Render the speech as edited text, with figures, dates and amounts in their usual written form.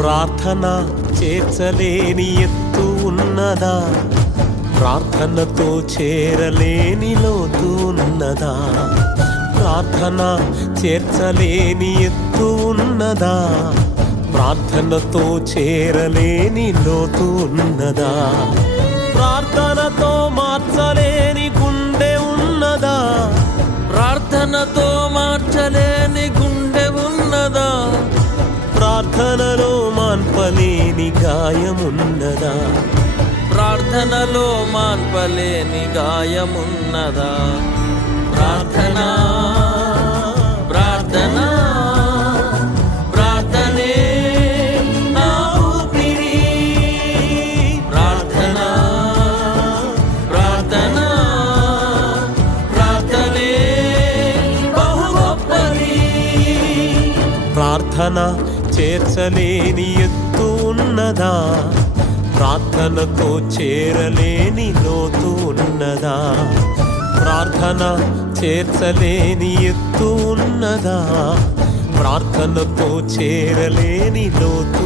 ప్రార్థన చేర్చలేని ఎత్తు ఉన్నదా, ప్రార్థనతో చేరలేని లోతు ఉన్నదా, ప్రార్థన చేర్చలేని ఎత్తు ఉన్నదా, ప్రార్థనతో చేరలేని లోతు ఉన్నదా, ప్రార్థనతో మార్చలేని గుండె ఉన్నదా, ప్రార్థనతో మార్చలేని గుండె ఉన్నదా, ప్రార్థనలో మాన్పలేని గాయమున్నదా, ప్రార్థనలో మాన్పలేని గాయమున్నదా. ప్రార్థన ప్రార్థన ప్రార్థనే నా ఊపిరి. ప్రార్థన ప్రార్థన ప్రార్థనే బహు గొప్పది. ప్రార్థన చేర్చలేని ఎత్తు ఉన్నదా, ప్రార్థనతో చేరలేని లోతు ఉన్నదా, ప్రార్థన చేర్చలేని ఎత్తు ఉన్నదా, ప్రార్థనతో చేరలేని లోతు